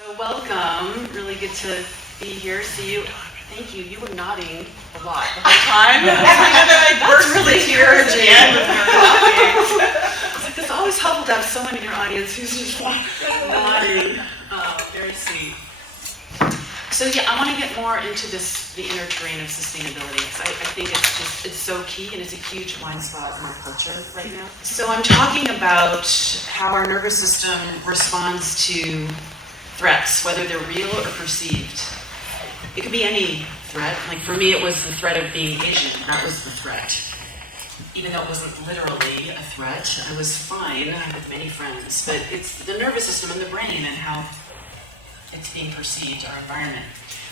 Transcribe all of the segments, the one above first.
So welcome, really good to be here, see you. Thank you, you were nodding a lot the whole time. That's really encouraging. It's always helpful to have someone in your audience who's just nodding. Very sweet. So yeah, I want to get more into the inner terrain of sustainability, because I think it's so key, and it's a huge blind spot in our culture right now. So I'm talking about how our nervous system responds to threats, whether they're real or perceived. It could be any threat. Like for me, it was the threat of being Asian. That was the threat. Even though it wasn't literally a threat, I was fine. I had many friends. But it's the nervous system and the brain and how it's being perceived, our environment.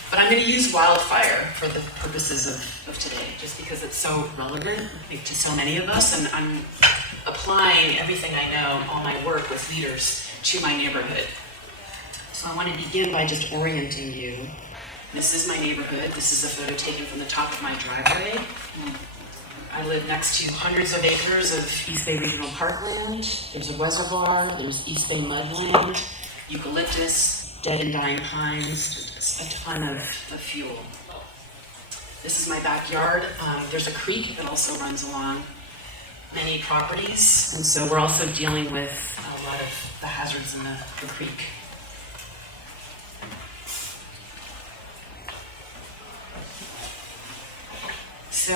But I'm going to use wildfire for the purposes of today, just because it's so relevant, I think, to so many of us. And I'm applying everything I know, all my work with leaders, to my neighborhood. So I want to begin by just orienting you. This is my neighborhood. This is a photo taken from the top of my driveway. I live next to hundreds of acres of East Bay Regional Parkland. There's a reservoir, there's East Bay mudland, eucalyptus, dead and dying pines, just a ton of fuel. This is my backyard. There's a creek that also runs along many properties, and so we're also dealing with a lot of the hazards in the creek. So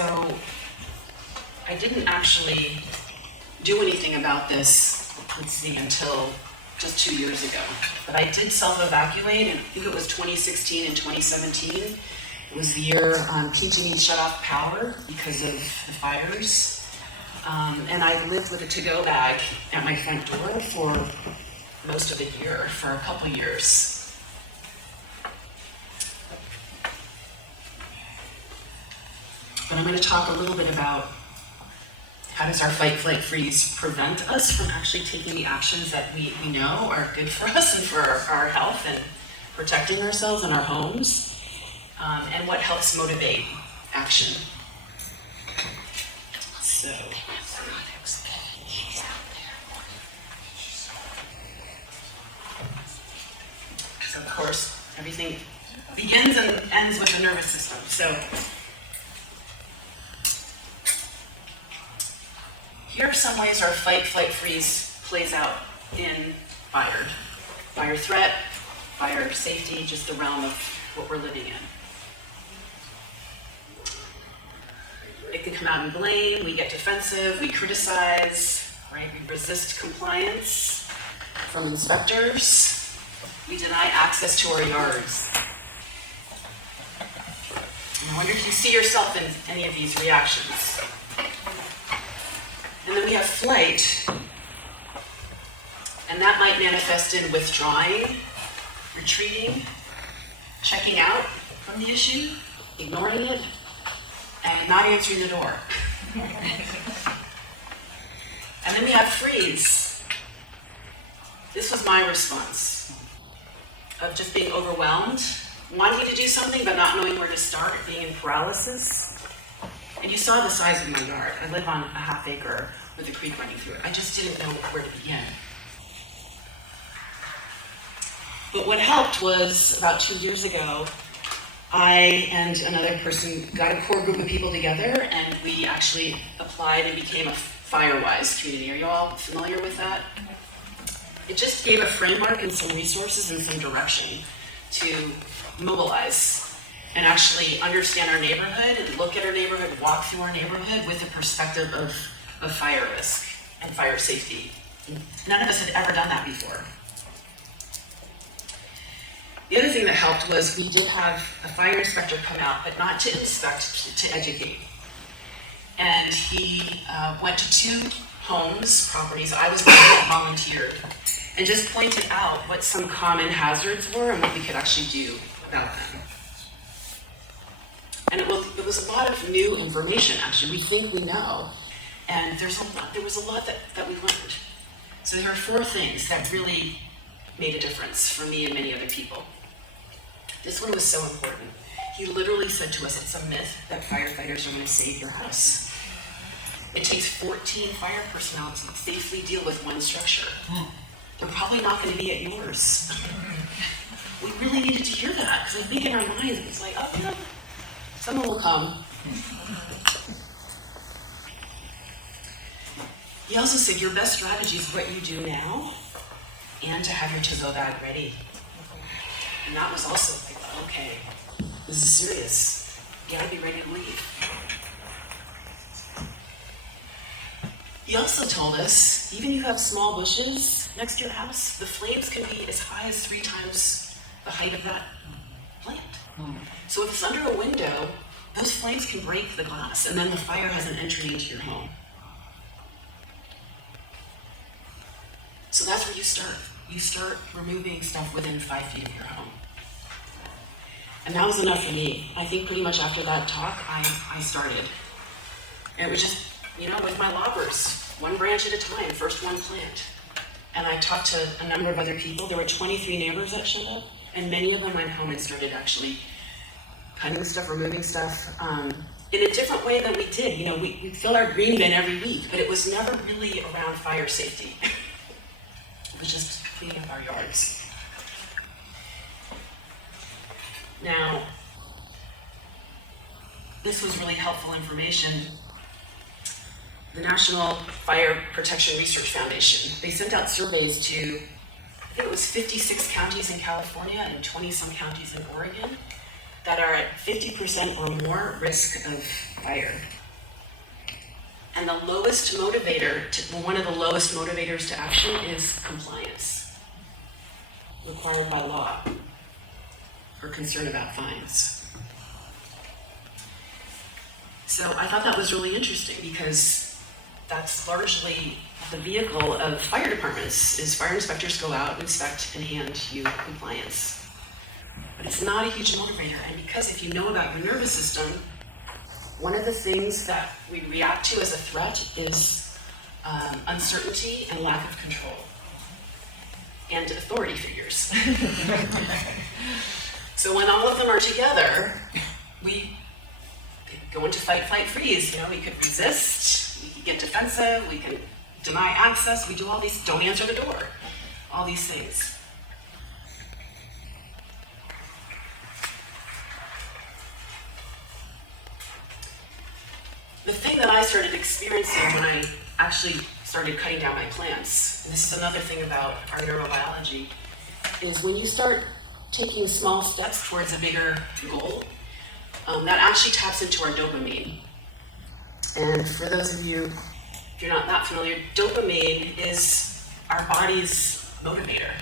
I didn't actually do anything about this, until just 2 years ago. But I did self-evacuate, and I think it was 2016 and 2017. It was the year PG&E shut off power because of the fires. And I lived with a to-go bag at my front door for most of the year, for a couple years. But I'm going to talk a little bit about how does our fight, flight, freeze prevent us from actually taking the actions that we know are good for us and for our health and protecting ourselves and our homes, and what helps motivate action. So of course, everything begins and ends with the nervous system. So here are some ways our fight, flight, freeze plays out in fire. Fire threat, fire safety, just the realm of what we're living in. It can come out in blame, we get defensive, we criticize, right? We resist compliance from inspectors. We deny access to our yards. And I wonder if you see yourself in any of these reactions. And then we have flight, and that might manifest in withdrawing, retreating, checking out from the issue, ignoring it, and not answering the door. And then we have freeze. This was my response of just being overwhelmed, wanting to do something but not knowing where to start, being in paralysis. And you saw the size of my yard. I live on a half acre with a creek running through it. I just didn't know where to begin. But what helped was about 2 years ago, I and another person got a core group of people together, and we actually applied and became a fire-wise community. Are you all familiar with that? It just gave a framework and some resources and some direction to mobilize and actually understand our neighborhood and look at our neighborhood, walk through our neighborhood with a perspective of fire risk and fire safety. None of us had ever done that before. The other thing that helped was we did have a fire inspector come out, but not to inspect, to educate. And he went to 2 homes, properties. I was the one that volunteered, and just pointed out what some common hazards were and what we could actually do about them. And it was a lot of new information, actually. We think we know. And there was a lot that we learned. So there are 4 things that really made a difference for me and many other people. This one was so important. He literally said to us, it's a myth that firefighters are going to save your house. It takes 14 fire personnel to safely deal with one structure. they're probably not going to be at yours. We really needed to hear that, because I think in our minds it's like, oh yeah, someone will come. He also said your best strategy is what you do now and to have your to-go bag ready. And that was also like, okay, this is serious. You gotta be ready to leave. He also told us, even if you have small bushes next to your house, the flames can be as high as 3 times the height of that plant. So if it's under a window, those flames can break the glass, and then the fire hasn't entered into your home. So that's where you start. You start removing stuff within 5 feet of your home. And that was enough for me. I think pretty much after that talk, I started. And it was just, with my loppers, 1 branch at a time, first one plant. And I talked to a number of other people. There were 23 neighbors that showed up, and many of them went home and started actually cutting stuff, removing stuff, in a different way than we did. We fill our green bin every week, but it was never really around fire safety. It was just cleaning up our yards. Now, this was really helpful information. The National Fire Protection Research Foundation, they sent out surveys to, I think it was 56 counties in California and 20-some counties in Oregon that are at 50% or more risk of fire. And the lowest motivator, one of the lowest motivators to action is compliance, required by law, or concern about fines. So I thought that was really interesting because that's largely the vehicle of fire departments, is fire inspectors go out, inspect, and hand you compliance. But it's not a huge motivator, and because if you know about your nervous system, one of the things that we react to as a threat is uncertainty and lack of control, and authority figures. So when all of them are together, we go into fight, flight, freeze. We could resist, we could get defensive, we can deny access, we do all these, don't answer the door, all these things. The thing that I started experiencing when I actually started cutting down my plants, and this is another thing about our neurobiology, is when you start taking small steps towards a bigger goal, that actually taps into our dopamine. And for those of you, if you're not that familiar, dopamine is our body's motivator.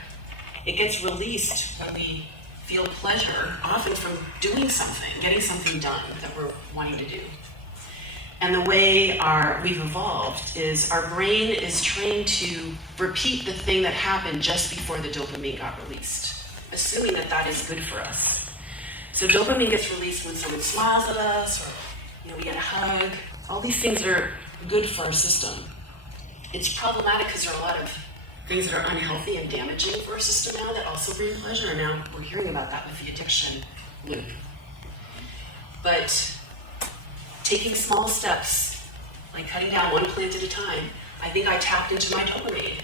It gets released when we feel pleasure, often from doing something, getting something done that we're wanting to do. And the way we've evolved is our brain is trained to repeat the thing that happened just before the dopamine got released, assuming that that is good for us. So dopamine gets released when someone smiles at us, or we get a hug. All these things are good for our system. It's problematic because there are a lot of things that are unhealthy and damaging for our system now that also bring pleasure, and now we're hearing about that with the addiction loop. But taking small steps, like cutting down 1 plant at a time, I think I tapped into my dopamine.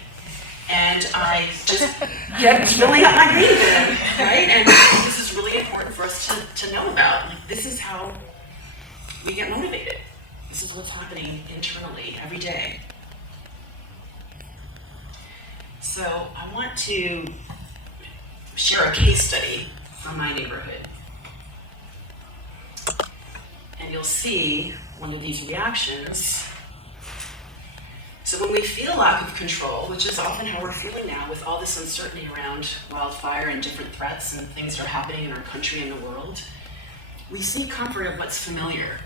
And I just kept filling up my green bin, right? And this is really important for us to know about. This is how we get motivated. This is what's happening internally every day. So I want to share a case study from my neighborhood. And you'll see one of these reactions. So when we feel lack of control, which is often how we're feeling now with all this uncertainty around wildfire and different threats and things that are happening in our country and the world, we seek comfort of what's familiar.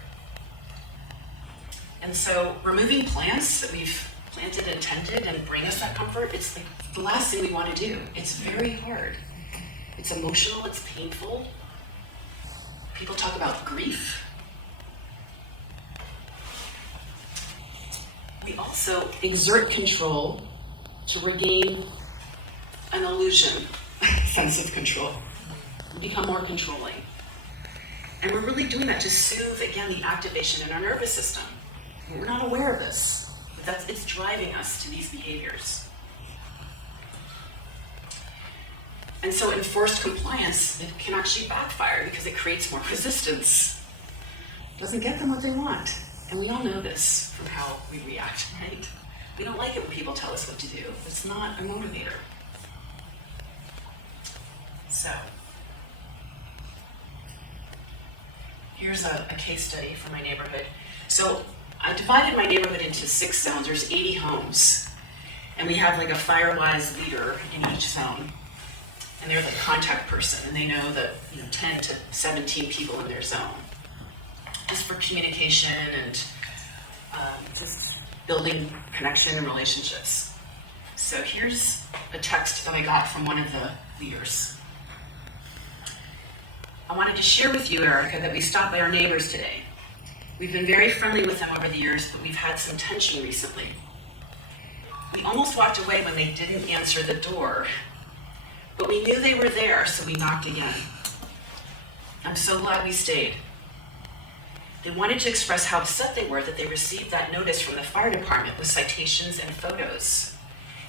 And so removing plants that we've planted and tended and bring us that comfort, it's like the last thing we want to do. It's very hard. It's emotional, it's painful. People talk about grief. We also exert control to regain an illusion, sense of control. We become more controlling. And we're really doing that to soothe, again, the activation in our nervous system. We're not aware of this, but it's driving us to these behaviors. And so enforced compliance, it can actually backfire because it creates more resistance. Doesn't get them what they want. And we all know this from how we react, right? We don't like it when people tell us what to do. It's not a motivator. So, here's a case study from my neighborhood. So, I divided my neighborhood into 6 zones. There's 80 homes. And we have like a fire-wise leader in each zone. And they're the contact person, and they know the 10 to 17 people in their zone. Just for communication and just building connection and relationships. So here's a text that I got from one of the leaders. I wanted to share with you, Erica, that we stopped by our neighbors today. We've been very friendly with them over the years, but we've had some tension recently. We almost walked away when they didn't answer the door, but we knew they were there, so we knocked again. I'm so glad we stayed. They wanted to express how upset they were that they received that notice from the fire department with citations and photos.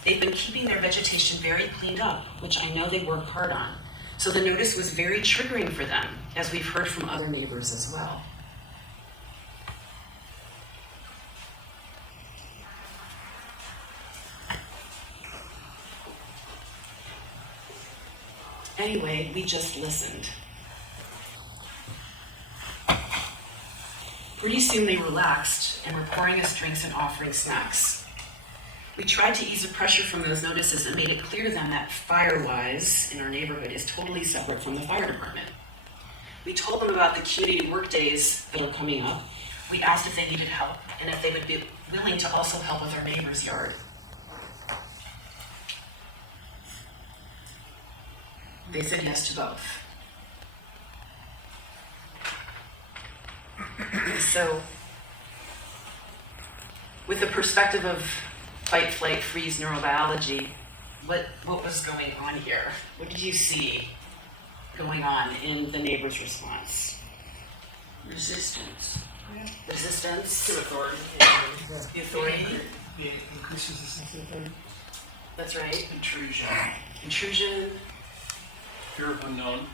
They've been keeping their vegetation very cleaned up, which I know they work hard on. So the notice was very triggering for them, as we've heard from other neighbors as well. Anyway, we just listened. Pretty soon they relaxed and were pouring us drinks and offering snacks. We tried to ease the pressure from those notices and made it clear to them that fire-wise in our neighborhood is totally separate from the fire department. We told them about the community work days that are coming up. We asked if they needed help and if they would be willing to also help with our neighbor's yard. They said yes to both. So, with the perspective of fight, flight, freeze neurobiology, what was going on here? What did you see going on in the neighbor's response? Resistance. Resistance To authority. the authority. The increased resistance to authority. That's right. Intrusion. Intrusion, Fear of unknown.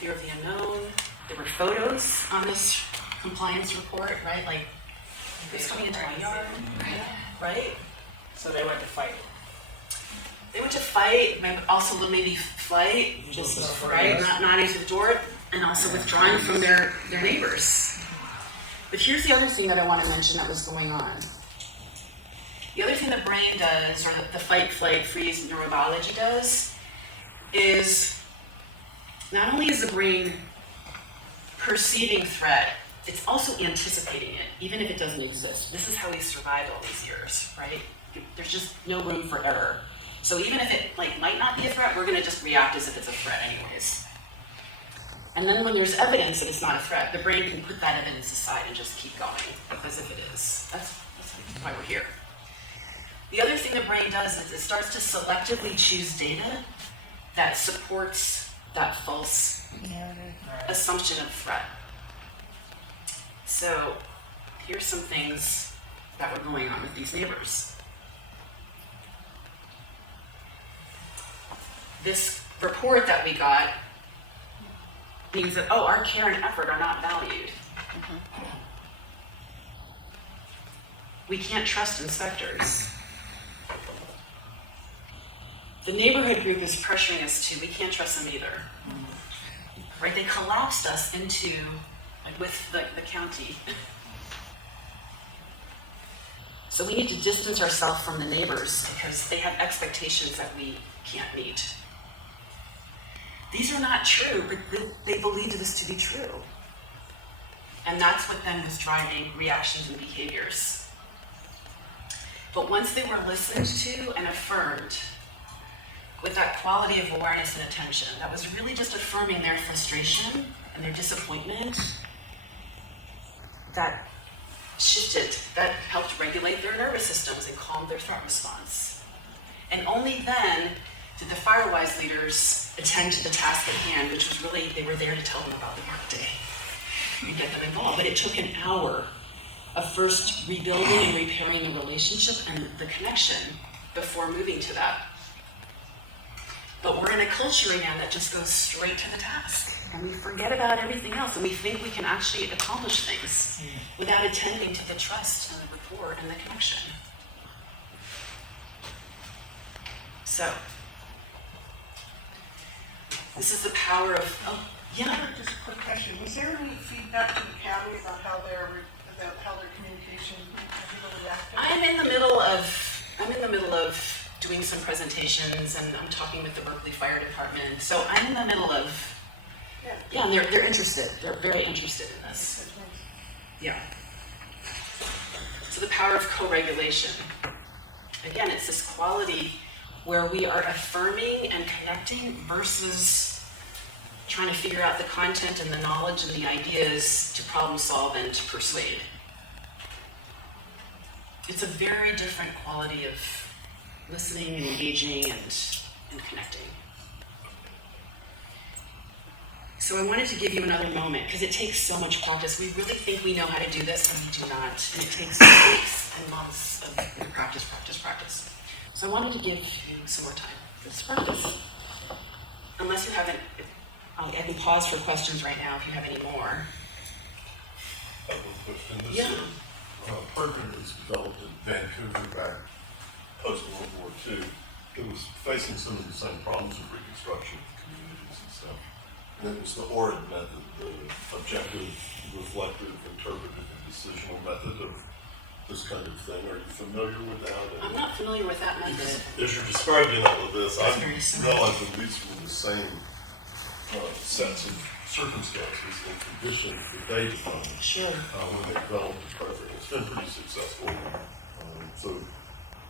fear of the unknown. There were photos on this compliance report, right? Like, it's coming into my yard, right? So they went to fight. They went to fight, also maybe flight, just right, not answer the door, and also withdrawing from their neighbors. But here's the other thing that I want to mention that was going on. The other thing the brain does, or the fight, flight, freeze neurobiology does, is not only is the brain perceiving threat, it's also anticipating it, even if it doesn't exist. This is how we survived all these years, right? There's just no room for error. So even if it might not be a threat, we're gonna just react as if it's a threat anyways. And then when there's evidence that it's not a threat, the brain can put that evidence aside and just keep going as if it is. That's why we're here. The other thing the brain does is it starts to selectively choose data that supports that false assumption of threat. So here's some things that were going on with these neighbors. This report that we got means that, our care and effort are not valued. We can't trust inspectors. The neighborhood group is pressuring us to, we can't trust them either. Right, they collapsed us into, with the county. So we need to distance ourselves from the neighbors because they have expectations that we can't meet. These are not true, but they believed this to be true. And that's what then was driving reactions and behaviors. But once they were listened to and affirmed, with that quality of awareness and attention, that was really just affirming their frustration and their disappointment, that shifted, that helped regulate their nervous systems and calm their threat response. And only then did the FireWise leaders attend to the task at hand, which was really, they were there to tell them about the workday and get them involved. But it took an hour of first rebuilding and repairing the relationship and the connection before moving to that. But we're in a culture right now that just goes straight to the task. And we forget about everything else, and we think we can actually accomplish things without attending to the trust and the rapport and the connection. So, this is the power of, Just a quick question. Was there any feedback to the academy about how their communication reacted? I'm in the middle of doing some presentations, and I'm talking with the Berkeley Fire Department. So I'm in the middle of, and they're interested. They're very interested in this. Yeah. So the power of co-regulation. Again, it's this quality where we are affirming and connecting versus trying to figure out the content and the knowledge and the ideas to problem solve and to persuade. It's a very different quality of listening and engaging and connecting. So I wanted to give you another moment because it takes so much practice. We really think we know how to do this, and we do not. And it takes weeks and months of practice. So I wanted to give you some more time. Let's practice. Unless you haven't, I can pause for questions right now if you have any more. I have a question. This Yeah. program was developed in Vancouver back post-World War II. It was facing some of the same problems of reconstruction of communities and stuff. And it was the ORID method, the objective, reflective, interpretive, and decisional method of this kind of thing. Are you familiar with that? I'm not familiar with that method. As you're describing all of this, I That's very similar. realize that these were the same sets of circumstances and conditions that they defined Sure. when they developed the program. It's been pretty successful. So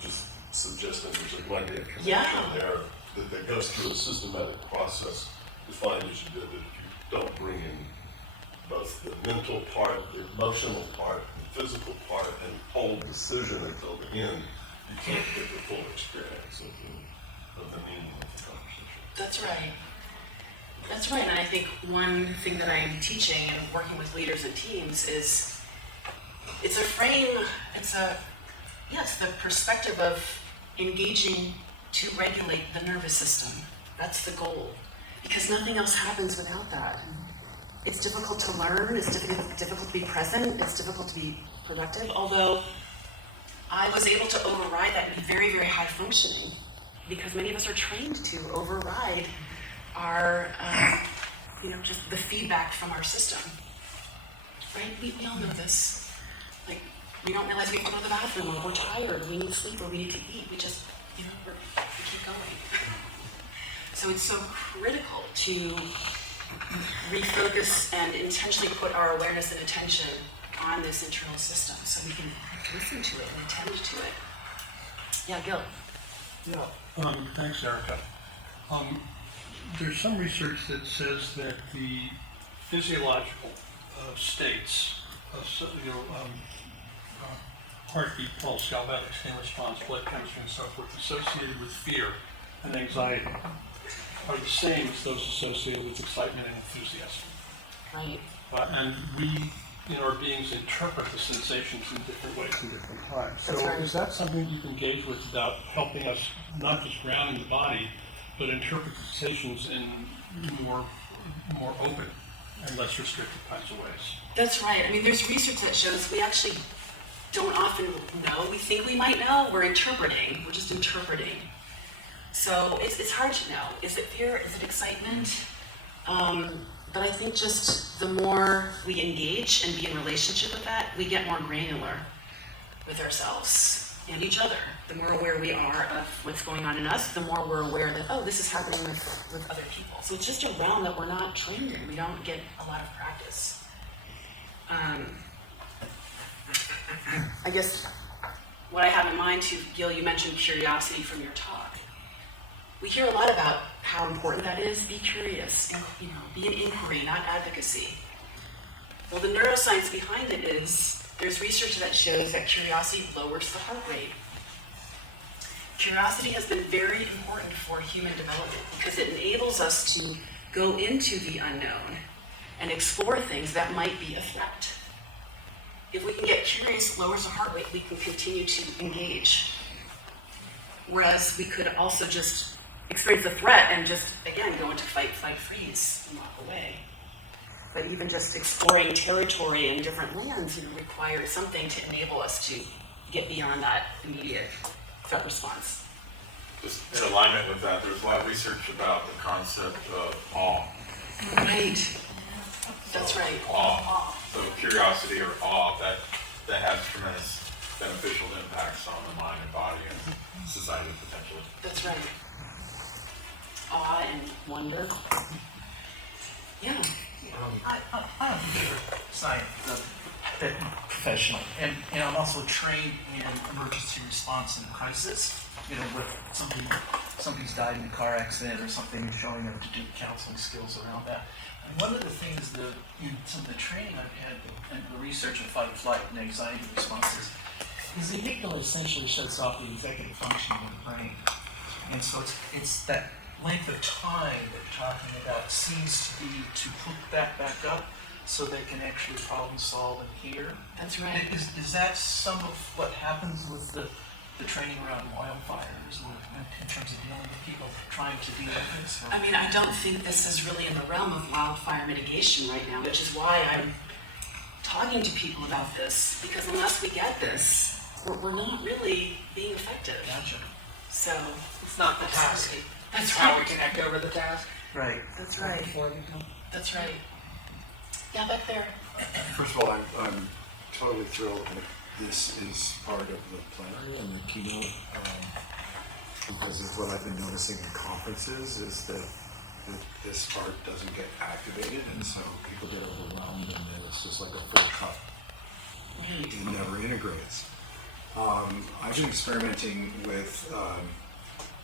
just suggesting there's a might be a connection there that goes through a systematic process to find, as you did, that if you don't bring in both the mental part, the emotional part, the physical part, and hold decision until the end, you can't get the full experience of the meaning of the conversation. That's right. That's right, and I think one thing that I'm teaching and working with leaders and teams is it's a frame, the perspective of engaging to regulate the nervous system. That's the goal, because nothing else happens without that. It's difficult to learn, it's difficult to be present, it's difficult to be productive, although I was able to override that and be very, very high functioning, because many of us are trained to override our, just the feedback from our system, right? We all know this. Like, we don't realize we have to go to the bathroom, or we're tired, we need sleep, or we need to eat. We just, we keep going. So it's so critical to refocus and intentionally put our awareness and attention on this internal system so we can listen to it and attend to it. Yeah, Gil. Yeah. Thanks, Erica. There's some research that says that the physiological states of heartbeat, pulse, galvanic skin response, blood chemistry, and so forth, associated with fear and anxiety, are the same as those associated with excitement and enthusiasm. Right. And we, in our beings, interpret the sensations in different ways in different times. So That's right. is that something you can engage with about helping us not just grounding the body, but interpret the sensations in more open and less restrictive kinds of ways? That's right. I mean, there's research that shows we actually don't often know. We think we might know. We're interpreting. We're just interpreting. So it's hard to know. Is it fear? Is it excitement? But I think just the more we engage and be in relationship with that, we get more granular with ourselves and each other. The more aware we are of what's going on in us, the more we're aware that, oh, this is happening with other people. So it's just a realm that we're not trained in. We don't get a lot of practice. I guess what I have in mind too, Gil, you mentioned curiosity from your talk. We hear a lot about how important that is. Be curious, and, be an inquiry, not advocacy. Well, the neuroscience behind it is there's research that shows that curiosity lowers the heart rate. Curiosity has been very important for human development because it enables us to go into the unknown and explore things that might be a threat. If we can get curious, it lowers the heart rate, we can continue to engage. Whereas we could also just experience the threat and just, again, go into fight, flight, freeze, and walk away. But even just exploring territory and different lands, requires something to enable us to get beyond that immediate threat response. Just in alignment with that, there's a lot of research about the concept of awe. Right. That's right. Awe. So curiosity or awe, that has tremendous beneficial impacts on the mind and body and society potentially. That's right. Awe and wonder. Yeah. I'm a science professional, and I'm also trained in emergency response and crisis. With somebody's died in a car accident or something, showing them to do counseling skills around that. And one of the things in some of the training I've had and the research of fight, flight, and anxiety responses is the amygdala essentially shuts off the executive functioning of the brain, and so it's that length of time that you're talking about seems to be to put that back up so they can actually problem solve and hear. That's right. Is that some of what happens with the training around wildfires in terms of dealing with people trying to deal with this? I mean, I don't think this is really in the realm of wildfire mitigation right now, which is why I'm talking to people about this, because unless we get this, we're not really being effective. Gotcha. So, It's not the task. that's It's how we right. connect over the task. Right. That's right. That's right. Yeah, back there. First of all, I'm totally thrilled that this is part of the plenary and the keynote, because of what I've been noticing in conferences is that this part doesn't get activated, and so people get overwhelmed, and then it's just like a full cup. It never integrates. I've been experimenting with,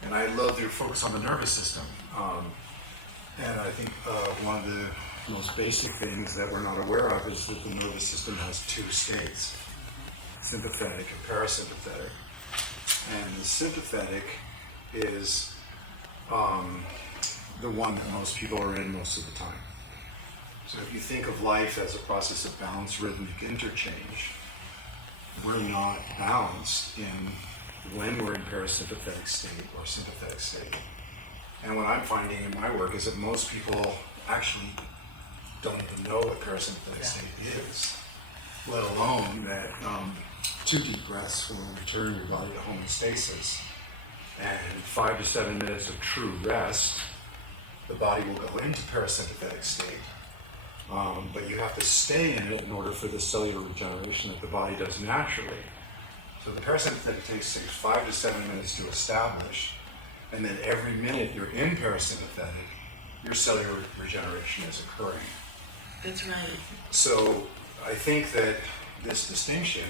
and I love your focus on the nervous system. And I think one of the most basic things that we're not aware of is that the nervous system has two states, sympathetic and parasympathetic. And the sympathetic is the one that most people are in most of the time. So if you think of life as a process of balanced rhythmic interchange, we're not balanced in when we're in parasympathetic state or sympathetic state. And what I'm finding in my work is that most people actually don't even know what parasympathetic state is, let alone that 2 deep breaths will return your body to homeostasis. And 5 to 7 minutes of true rest, the body will go into parasympathetic state. But you have to stay in it in order for the cellular regeneration that the body does naturally. So the parasympathetic takes 5 to 7 minutes to establish, and then every minute you're in parasympathetic, your cellular regeneration is occurring. That's right. So I think that this distinction,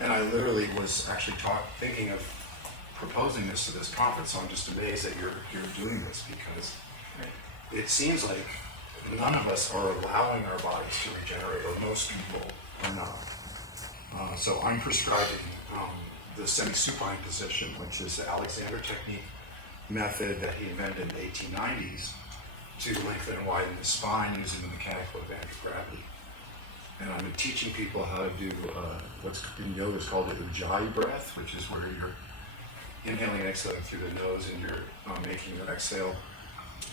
and I literally was actually thinking of proposing this to this conference, so I'm just amazed that you're doing this, because it seems like none of us are allowing our bodies to regenerate, or most people are not. So I'm prescribing the semi-supine position, which is the Alexander technique method that he invented in the 1890s to lengthen and widen the spine using the mechanical advantage of gravity. And I'm teaching people how to do what's in yoga is called the Ujjayi breath, which is where you're inhaling and exhaling through the nose, and you're making your exhale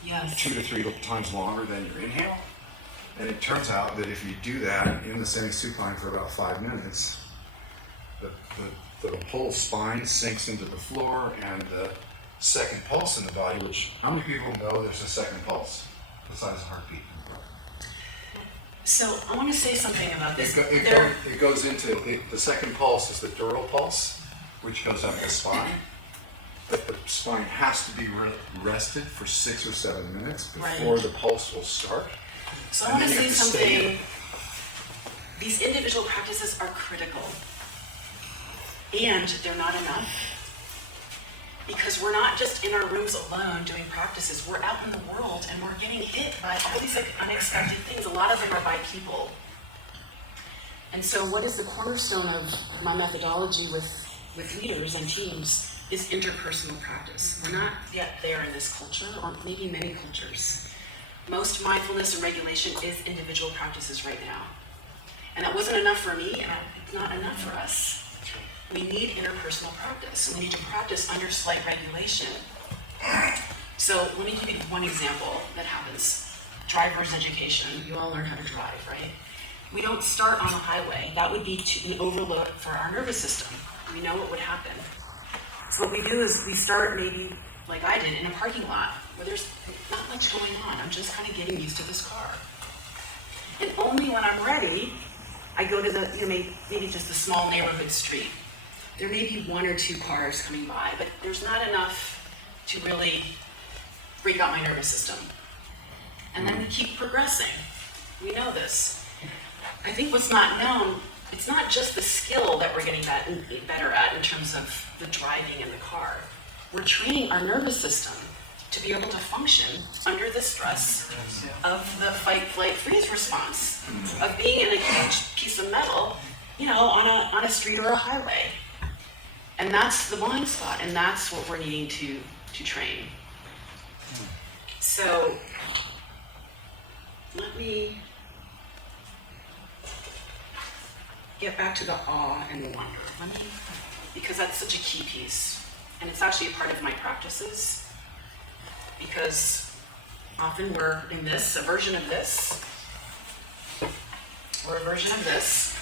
Yes. 2 to 3 times longer than your inhale. And it turns out that if you do that in the semi-supine for about 5 minutes, the whole spine sinks into the floor, and the second pulse in the body, which, how many people know there's a second pulse besides a heartbeat? So I want to say something about this. It goes into, the second pulse is the dural pulse, which goes up the spine. But the spine has to be rested for 6 or 7 minutes before the pulse will start. So I want to say something. These individual practices are critical. And they're not enough. Because we're not just in our rooms alone doing practices. We're out in the world and we're getting hit by all these unexpected things. A lot of them are by people. And so what is the cornerstone of my methodology with leaders and teams is interpersonal practice. We're not yet there in this culture, or maybe many cultures. Most mindfulness and regulation is individual practices right now. And that wasn't enough for me, and it's not enough for us. We need interpersonal practice. We need to practice under slight regulation. So let me give you one example that happens. Driver's education. You all learn how to drive, right? We don't start on a highway. That would be an overload for our nervous system. We know what would happen. So what we do is we start maybe, like I did, in a parking lot where there's not much going on. I'm just kind of getting used to this car. And only when I'm ready, I go to the, maybe just a small neighborhood street. There may be 1 or 2 cars coming by, but there's not enough to really freak out my nervous system. And then we keep progressing. We know this. I think what's not known, it's not just the skill that we're getting better at in terms of the driving in the car. We're training our nervous system to be able to function under the stress of the fight, flight, freeze response, of being in a huge piece of metal, on a street or a highway. And that's the blind spot, and that's what we're needing to train. So, let me get back to the awe and the wonder. Because that's such a key piece. And it's actually a part of my practices. Because often we're in this, a version of this, or a version of this.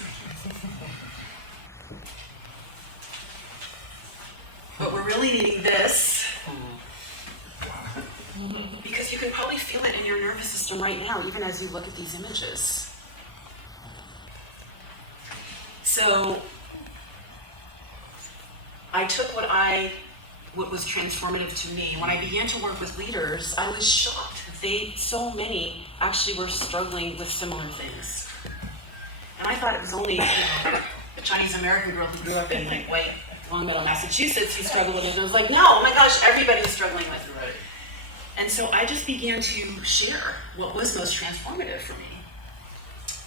But we're really needing this. Because you can probably feel it in your nervous system right now, even as you look at these images. So, I took what was transformative to me. When I began to work with leaders, I was shocked that so many actually were struggling with similar things. And I thought it was only a Chinese American girl who grew up in white Longmeadow, Massachusetts, who struggled with it. And I was like, no, oh my gosh, everybody's struggling with it. And so I just began to share what was most transformative for me.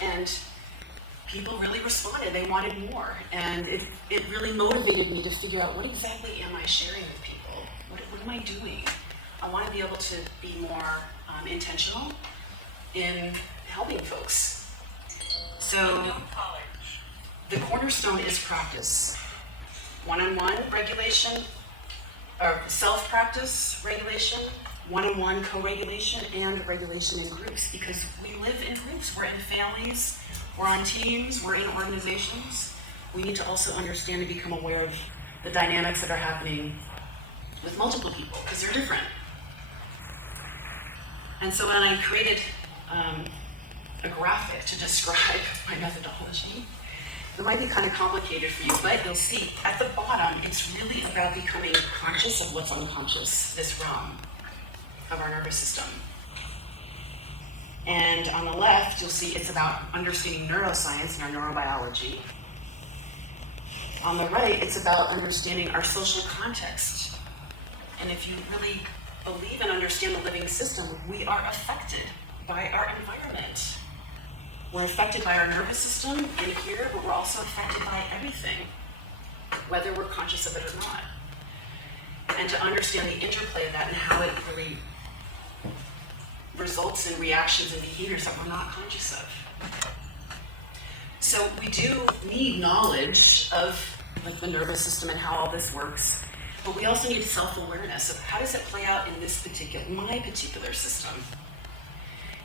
And people really responded. They wanted more. And it really motivated me to figure out, what exactly am I sharing with people? What am I doing? I want to be able to be more intentional in helping folks. So the cornerstone is practice. One-on-one regulation, or self-practice regulation, one-on-one co-regulation, and regulation in groups, because we live in groups. We're in families, we're on teams, we're in organizations. We need to also understand and become aware of the dynamics that are happening with multiple people, because they're different. And so when I created a graphic to describe my methodology, it might be kind of complicated for you, but you'll see at the bottom, it's really about becoming conscious of what's unconscious, this realm of our nervous system. And on the left, you'll see it's about understanding neuroscience and our neurobiology. On the right, it's about understanding our social context. And if you really believe and understand the living system, we are affected by our environment. We're affected by our nervous system in here, but we're also affected by everything, whether we're conscious of it or not. And to understand the interplay of that and how it really results in reactions and behaviors that we're not conscious of. So we do need knowledge of the nervous system and how all this works, but we also need self-awareness of how does it play out in my particular system.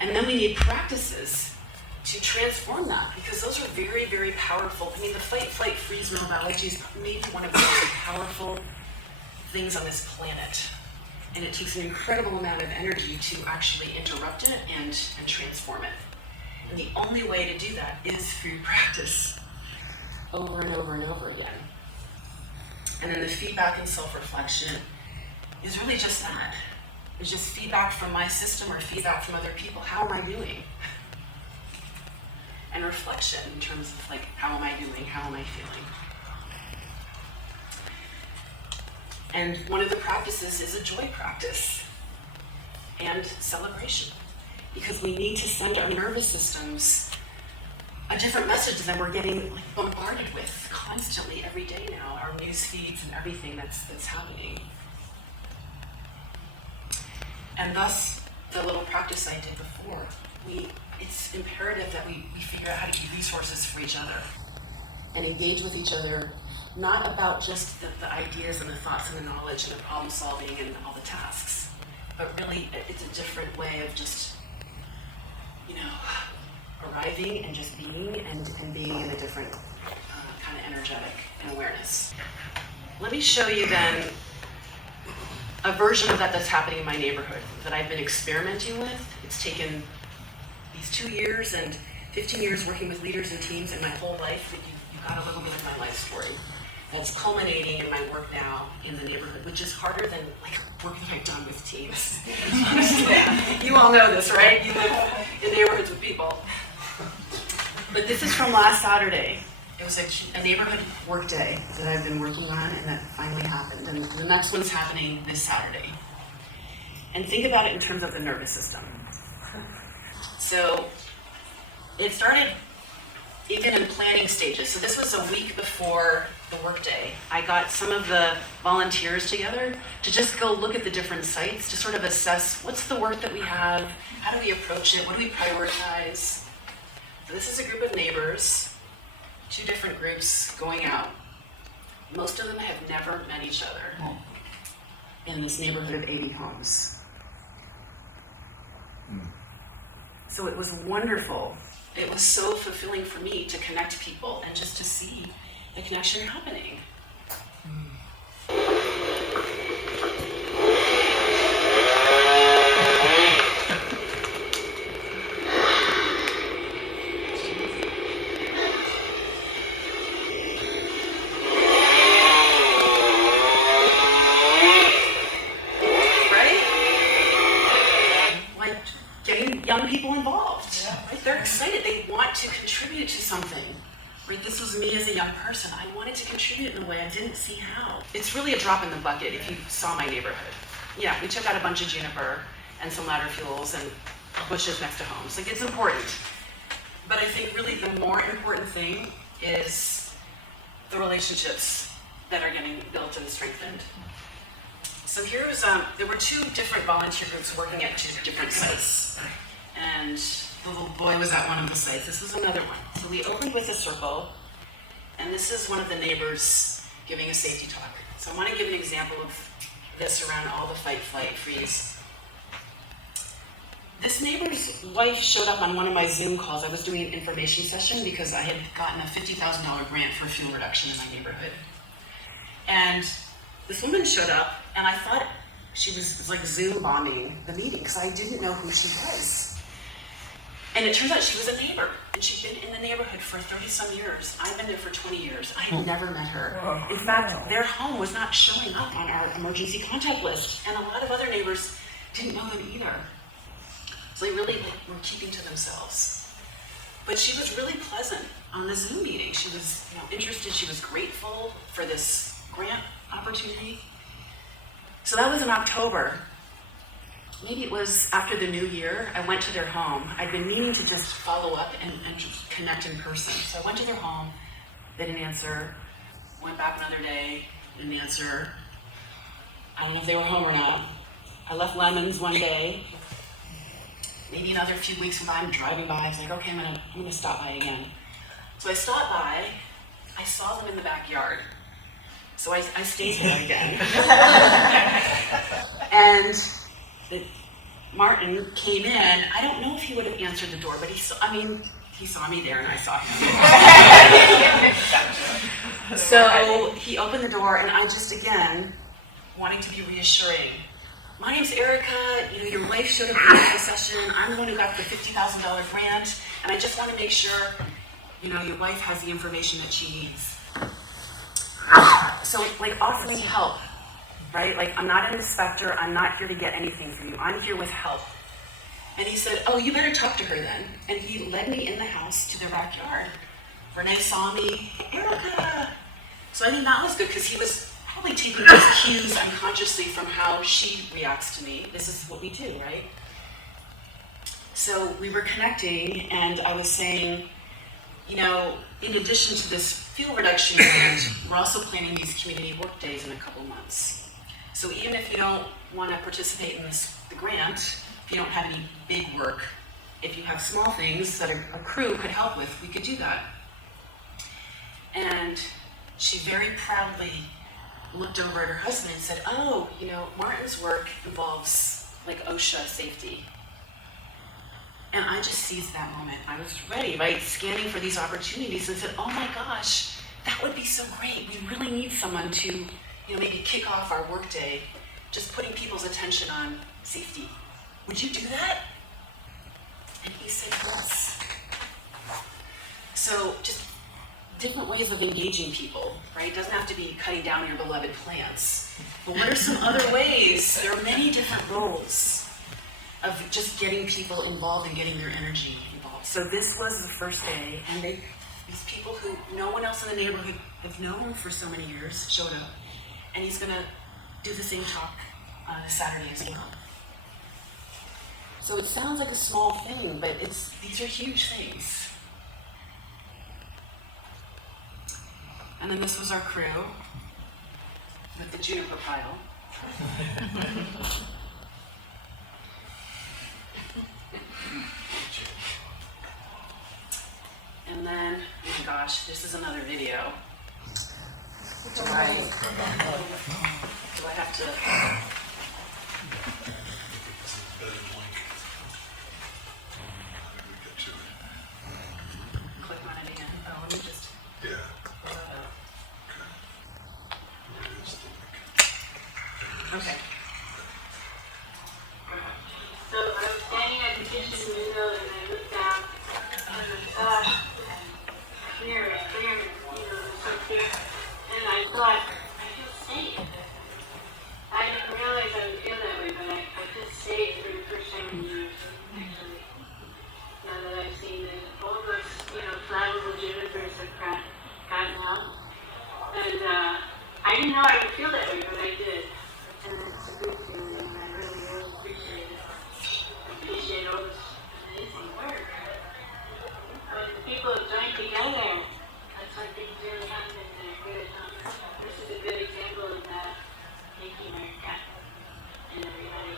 And then we need practices to transform that, because those are very, very powerful. I mean, the fight, flight, freeze neurobiology is maybe one of the most powerful things on this planet. And it takes an incredible amount of energy to actually interrupt it and transform it. And the only way to do that is through practice, over and over and over again. And then the feedback and self-reflection is really just that. It's just feedback from my system or feedback from other people. How am I doing? And reflection in terms of how am I doing? How am I feeling? And one of the practices is a joy practice and celebration, because we need to send our nervous systems a different message than we're getting bombarded with constantly every day now, our news feeds and everything that's happening. And thus, the little practice I did before, it's imperative that we figure out how to be resources for each other and engage with each other, not about just the ideas and the thoughts and the knowledge and the problem solving and all the tasks, but really it's a different way of just, arriving and just being and being in a different kind of energetic and awareness. Let me show you then a version of that that's happening in my neighborhood that I've been experimenting with. It's taken these 2 years and 15 years working with leaders and teams and my whole life that you got a little bit of my life story. That's culminating in my work now in the neighborhood, which is harder than work that I've done with teams. You all know this, right? You live in neighborhoods with people. But this is from last Saturday. It was a neighborhood work day that I've been working on and that finally happened. And the next one's happening this Saturday. And think about it in terms of the nervous system. So it started even in planning stages. So this was a week before the workday. I got some of the volunteers together to just go look at the different sites to sort of assess what's the work that we have, how do we approach it, what do we prioritize. So this is a group of neighbors, 2 different groups going out. Most of them have never met each other in this neighborhood of 80 homes. So it was wonderful. It was so fulfilling for me to connect people and just to see the connection happening. Young people involved, right? They're excited. They want to contribute to something. Right? This was me as a young person. I wanted to contribute in a way I didn't see how. It's really a drop in the bucket if you saw my neighborhood. Yeah, we took out a bunch of juniper and some ladder fuels and bushes next to homes. It's important. But I think really the more important thing is the relationships that are getting built and strengthened. So here's, there were 2 different volunteer groups working at 2 different sites. And the little boy was at one of the sites. This was another one. So we opened with a circle, and this is one of the neighbors giving a safety talk. So I want to give an example of this around all the fight, flight, freeze. This neighbor's wife showed up on one of my Zoom calls. I was doing an information session because I had gotten a $50,000 grant for fuel reduction in my neighborhood. And this woman showed up, and I thought she was Zoom bombing the meeting because I didn't know who she was. And it turns out she was a neighbor, and she'd been in the neighborhood for 30-some years. I've been there for 20 years. I had never met her. In fact, their home was not showing up on our emergency contact list, and a lot of other neighbors didn't know them either. So they really were keeping to themselves. But she was really pleasant on the Zoom meeting. She was interested. She was grateful for this grant opportunity. So that was in October. Maybe it was after the new year. I went to their home. I'd been meaning to just follow up and just connect in person. So I went to their home. They didn't answer. Went back another day. Didn't answer. I don't know if they were home or not. I left lemons one day. Maybe another few weeks when I'm driving by, I was like, okay, I'm gonna stop by again. So I stopped by. I saw them in the backyard. So I stayed there again. And Martin came in. I don't know if he would have answered the door, but he saw me there and I saw him. So he opened the door and I just, again, wanting to be reassuring. My name's Erica, your wife showed up at the session. I'm the one who got the $50,000 grant, and I just want to make sure, your wife has the information that she needs. So, offering help, right? I'm not an inspector. I'm not here to get anything from you. I'm here with help. And he said, oh, you better talk to her then. And he led me in the house to their backyard. Renee saw me, Erica. So I think that was good because he was probably taking those cues unconsciously from how she reacts to me. This is what we do, right? So we were connecting, and I was saying, in addition to this fuel reduction grant, we're also planning these community work days in a couple months. So even if you don't want to participate in the grant, if you don't have any big work, if you have small things that a crew could help with, we could do that. And she very proudly looked over at her husband and said, oh, Martin's work involves like OSHA safety. And I just seized that moment. I was ready, right? Scanning for these opportunities and said, oh my gosh, that would be so great. We really need someone to, maybe kick off our workday, just putting people's attention on safety. Would you do that? And he said yes. So just different ways of engaging people, right? It doesn't have to be cutting down your beloved plants. But what are some other ways? There are many different roles of just getting people involved and getting their energy involved. So this was the first day, and these people who no one else in the neighborhood have known for so many years showed up. And he's gonna do the same talk this Saturday as well. So it sounds like a small thing, but these are huge things. And then this was our crew with the juniper pile. And then, oh my gosh, this is another video. Do I have to? Click on it again. Oh, let me just. Yeah. Okay. So I was standing at the kitchen window and I looked out and I thought, here, so here, and I thought, I feel safe. I didn't realize I would feel that way, but I feel safe for the first time in years, actually. Now that I've seen that all those, flammable junipers have gotten out. And I didn't know I would feel that way, but I did. And it's a good feeling, and I really, really appreciate it. I appreciate all this amazing work. When people join together, that's when things really happen and they're good. This is a good example of that. Thank you, America, and everybody.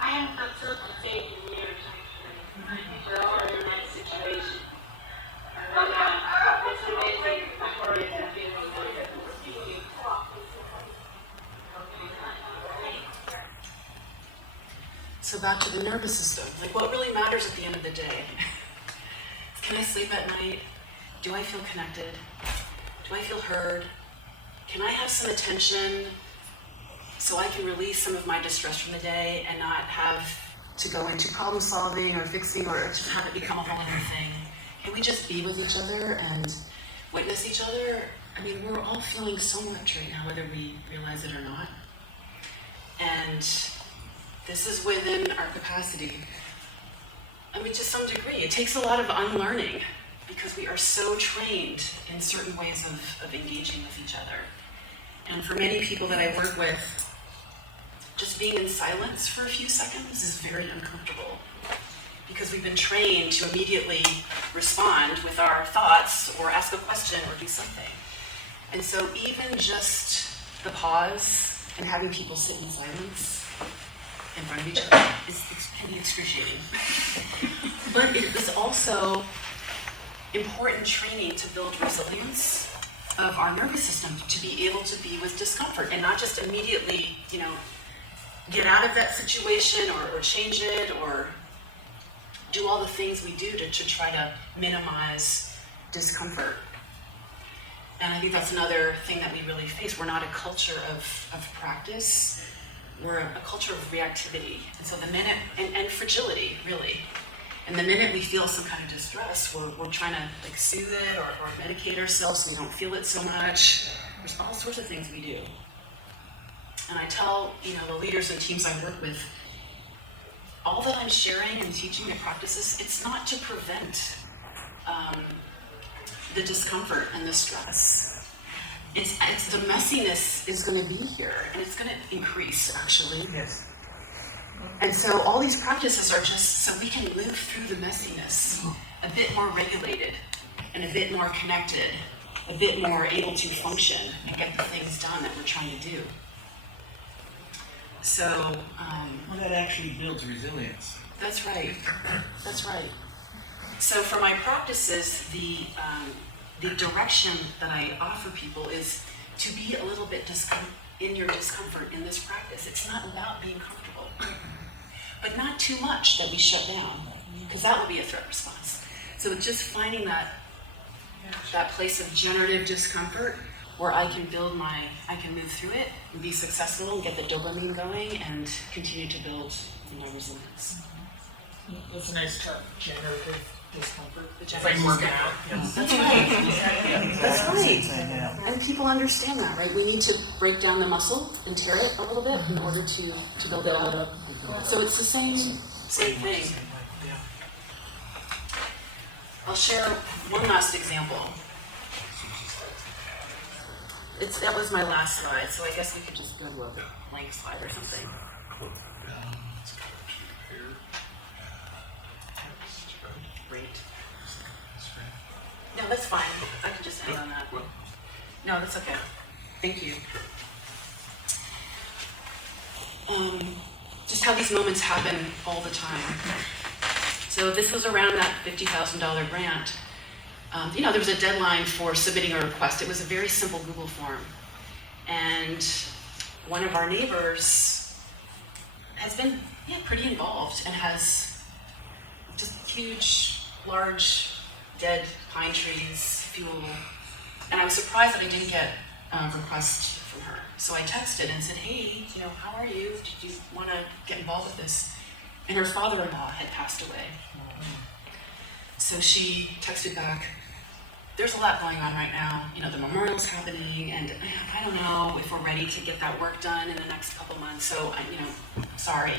I haven't felt so safe in years, actually. We're all in that situation. But it's amazing. It's a feeling. Thank you. So back to the nervous system. Like, what really matters at the end of the day? Can I sleep at night? Do I feel connected? Do I feel heard? Can I have some attention so I can release some of my distress from the day and not have to go into problem solving or fixing or just have it become a whole other thing? Can we just be with each other and witness each other? I mean, we're all feeling so much right now, whether we realize it or not. And this is within our capacity. I mean, to some degree, it takes a lot of unlearning because we are so trained in certain ways of engaging with each other. And for many people that I work with, just being in silence for a few seconds is very uncomfortable because we've been trained to immediately respond with our thoughts or ask a question or do something. And so even just the pause and having people sit in silence in front of each other can be excruciating. But it is also important training to build resilience of our nervous system to be able to be with discomfort and not just immediately, get out of that situation or change it or do all the things we do to try to minimize discomfort. And I think that's another thing that we really face. We're not a culture of practice. We're a culture of reactivity. And so the minute, and fragility, really. And the minute we feel some kind of distress, we're trying to soothe it or medicate ourselves so we don't feel it so much. There's all sorts of things we do. And I tell, the leaders and teams I work with, all that I'm sharing and teaching the practices, it's not to prevent the discomfort and the stress. It's the messiness is going to be here, and it's going to increase, actually. Yes. And so all these practices are just so we can move through the messiness a bit more regulated and a bit more connected, a bit more able to function and get the things done that we're trying to do. So, Well, that actually builds resilience. that's right. That's right. So for my practices, the direction that I offer people is to be a little bit in your discomfort in this practice. It's not about being comfortable, but not too much that we shut down, because that would be a threat response. So it's just finding that place of generative discomfort where I can move through it and be successful and get the dopamine going and continue to build, resilience. That's a nice term, generative discomfort. The It's like generative working discomfort. out. That's right. That's right. And people understand that, right? We need to break down the muscle and tear it a little bit in order to build it up. So it's the same thing. Yeah. I'll share one last example. That was my last slide, so I guess we could just go to a blank slide or something. Great. No, that's fine. I can just end on that. No, that's okay. Thank you. Just how these moments happen all the time. So this was around that $50,000 grant. There was a deadline for submitting a request. It was a very simple Google form. And one of our neighbors has been pretty involved and has just huge, large, dead pine trees, fuel. And I was surprised that I didn't get a request from her. So I texted and said, hey, how are you? Did you want to get involved with this? And her father-in-law had passed away. So she texted back, there's a lot going on right now. The memorial's happening, and I don't know if we're ready to get that work done in the next couple months, so, sorry.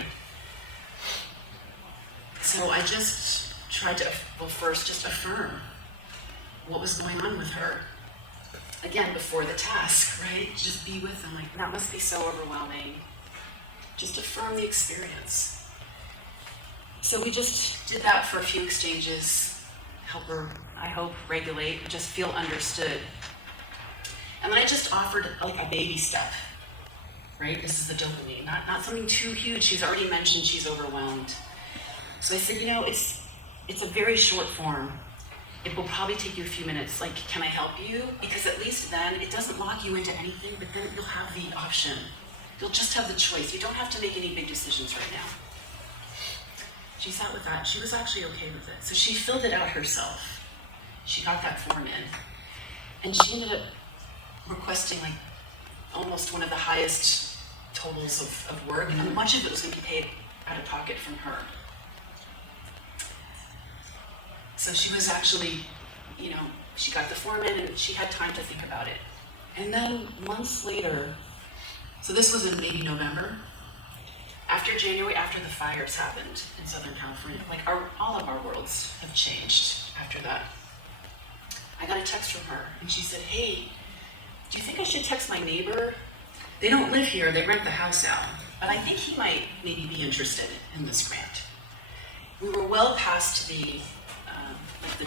So I just tried to, first just affirm what was going on with her. Again, before the task, right? Just be with them, that must be so overwhelming. Just affirm the experience. So we just did that for a few exchanges, help her, I hope, regulate, just feel understood. And then I just offered a baby step, right? This is the dopamine, not something too huge. She's already mentioned she's overwhelmed. So I said, it's a very short form. It will probably take you a few minutes. Can I help you? Because at least then it doesn't lock you into anything, but then you'll have the option. You'll just have the choice. You don't have to make any big decisions right now. She sat with that. She was actually okay with it. So she filled it out herself. She got that form in. And she ended up requesting almost one of the highest totals of work. And much of it was going to be paid out of pocket from her. So she was actually, she got the form in and she had time to think about it. And then months later, so this was in maybe November, after January, after the fires happened in Southern California, all of our worlds have changed after that. I got a text from her and she said, hey, do you think I should text my neighbor? They don't live here, they rent the house out, but I think he might maybe be interested in this grant. We were well past the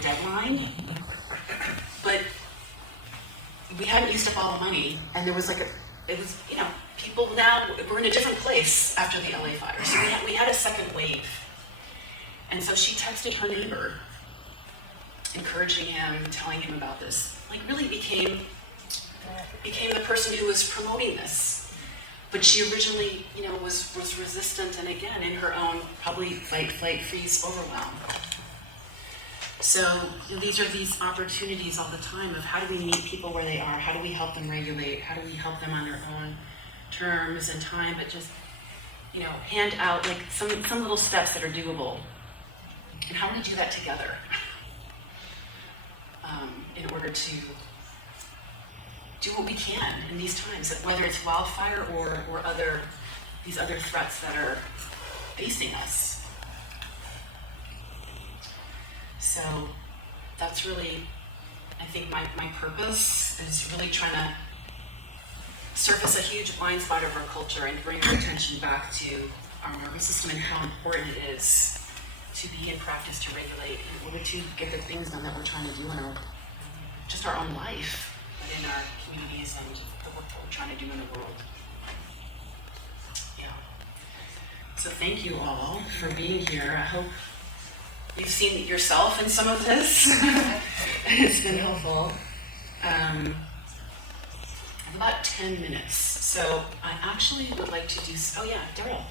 deadline, but we hadn't used up all the money, and there was people now, we're in a different place after the LA fire, so we had a second wave. And so she texted her neighbor, encouraging him, telling him about this, really became the person who was promoting this. But she originally, was resistant, and again, in her own probably fight, flight, freeze, overwhelm. So these are these opportunities all the time of how do we meet people where they are? How do we help them regulate? How do we help them on their own terms and time? But just, hand out some little steps that are doable. And how do we do that together? In order to do what we can in these times, whether it's wildfire or these other threats that are facing us. So that's really, I think my purpose is really trying to surface a huge blind spot of our culture and bring our attention back to our nervous system and how important it is to be in practice to regulate in order to get the things done that we're trying to do in our own life, but in our communities and the work that we're trying to do in the world. Yeah. So thank you all for being here. I hope you've seen yourself in some of this. It's been helpful. I have about 10 minutes. So I actually would like to do, oh yeah, Daryl.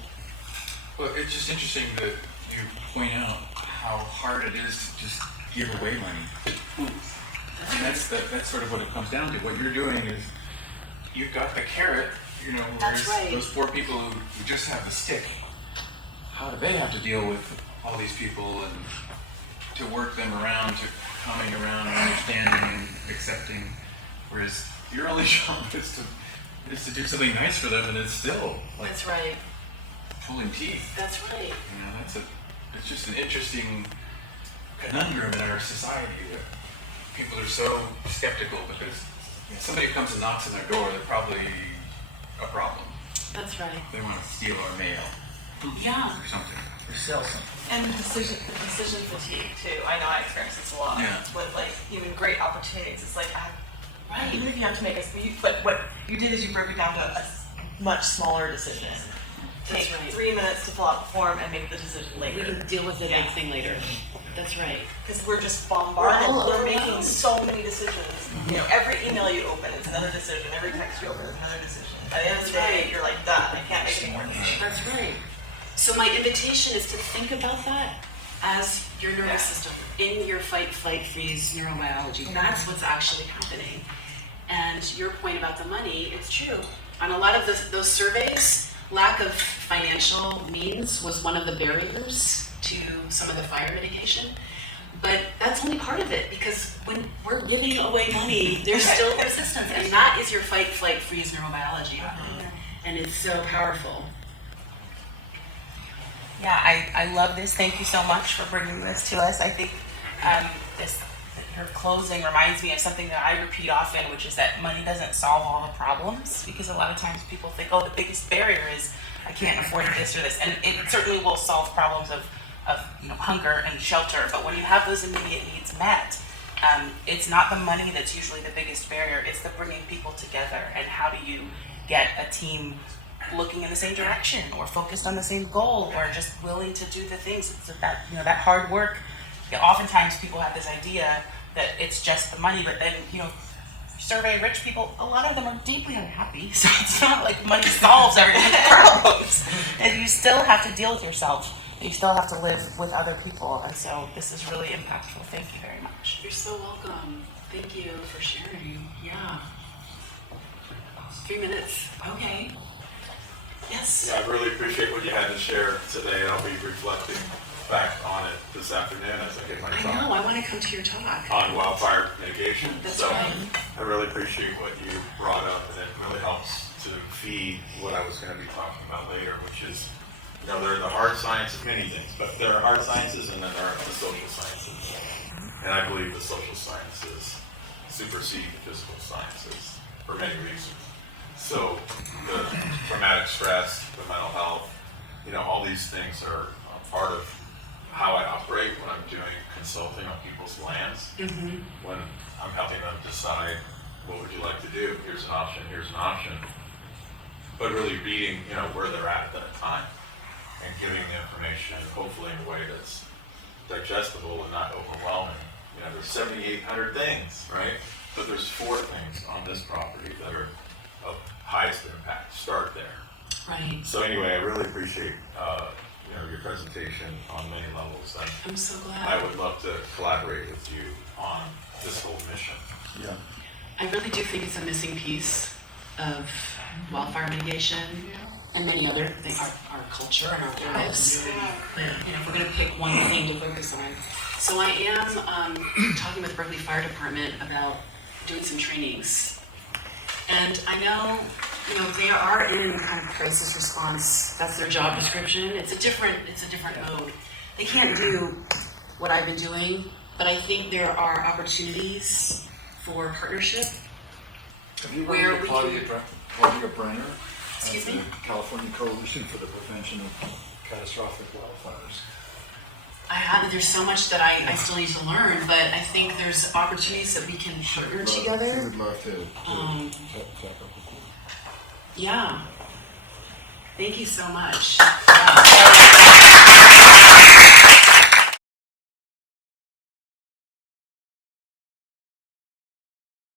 Well, it's just interesting that you point out how hard it is to just give away money. And that's sort of what it comes down to. What you're doing is you've got the carrot, you know, That's whereas right. those poor people who just have the stick, how do they have to deal with all these people and to work them around, to coming around and understanding and accepting, whereas your only job is to do something nice for them, and it's still like That's right. pulling teeth. That's right. You know, it's just an interesting conundrum in our society that people are so skeptical because somebody comes and knocks on their door, they're probably a problem. That's right. They want to steal our mail Yeah. or something. or sell something. And the decision fatigue too. I know I experience this a lot Yeah. with like even great opportunities. It's like Right. even if you have to make but what you did is you broke it down to a much smaller decision. That's Take right. 3 minutes to fill out the form and make the decision We later. can deal with the big thing later. That's right. Because we're just bombarded. We're all We're overwhelmed. making so many decisions. You know, every email you open is another decision. Every text you open is another decision. By the end of the That's day, right. you're like done. I can't make any more decisions. That's right. So my invitation is to think about that as your nervous system, in your fight, flight, freeze neurobiology. That's what's actually happening. And your point about the money, it's true. On a lot of those surveys, lack of financial means was one of the barriers to some of the fire mitigation. But that's only part of it, because when we're giving away money, there's still resistance. And that is your fight, flight, freeze neurobiology. And it's so powerful. Yeah, I love this. Thank you so much for bringing this to us. I think her closing reminds me of something that I repeat often, which is that money doesn't solve all the problems, because a lot of times people think, oh, the biggest barrier is I can't afford this or this, and it certainly will solve problems of hunger and shelter. But when you have those immediate needs met, it's not the money that's usually the biggest barrier. It's the bringing people together, and how do you get a team looking in the same direction, or focused on the same goal, or just willing to do the things. It's that hard work. Oftentimes people have this idea that it's just the money, but then survey rich people, a lot of them are deeply unhappy. So it's not like money solves everybody's problems, and you still have to deal with yourself. You still have to live with other people, and so this is really impactful. Thank you very much. You're so welcome. Thank you for sharing. Yeah. 3 minutes. Okay. Yes. Yeah, I really appreciate what you had to share today. I'll be reflecting back on it this afternoon as I get my I talk know. I want to come to your talk. on wildfire mitigation. That's So right. I really appreciate what you brought up, and it really helps to feed what I was going to be talking about later, which is, there are the hard sciences, many things, but there are hard sciences and then there are the social sciences. And I believe the social sciences supersede the physical sciences for many reasons. So the traumatic stress, the mental health, all these things are part of how I operate when I'm doing consulting on people's lands. When I'm helping them decide, what would you like to do? Here's an option, here's an option. But really reading, where they're at that time, and giving the information, hopefully in a way that's digestible and not overwhelming. There's 7,800 things, right? But there's 4 things on this property that are of highest impact. Start there. Right. So anyway, I really appreciate your presentation on many levels, and I'm so glad. I would love to collaborate with you on this whole mission. Yeah. I really do think it's a missing piece of wildfire mitigation and many other things, our culture and our lives. If we're going to pick one thing to focus on. So I am talking with Berkeley Fire Department about doing some trainings. And I know, they are in kind of crisis response. That's their job description. It's a different mode. They can't do what I've been doing, but I think there are opportunities for partnership. Have you Where run we into Claudia Brenner? Excuse at me? the California Coalition for the Prevention of Catastrophic Wildfires. I haven't. There's so much that I still need to learn, but I think there's opportunities that we can partner She together. would love to check up with you. Yeah. Thank you so much.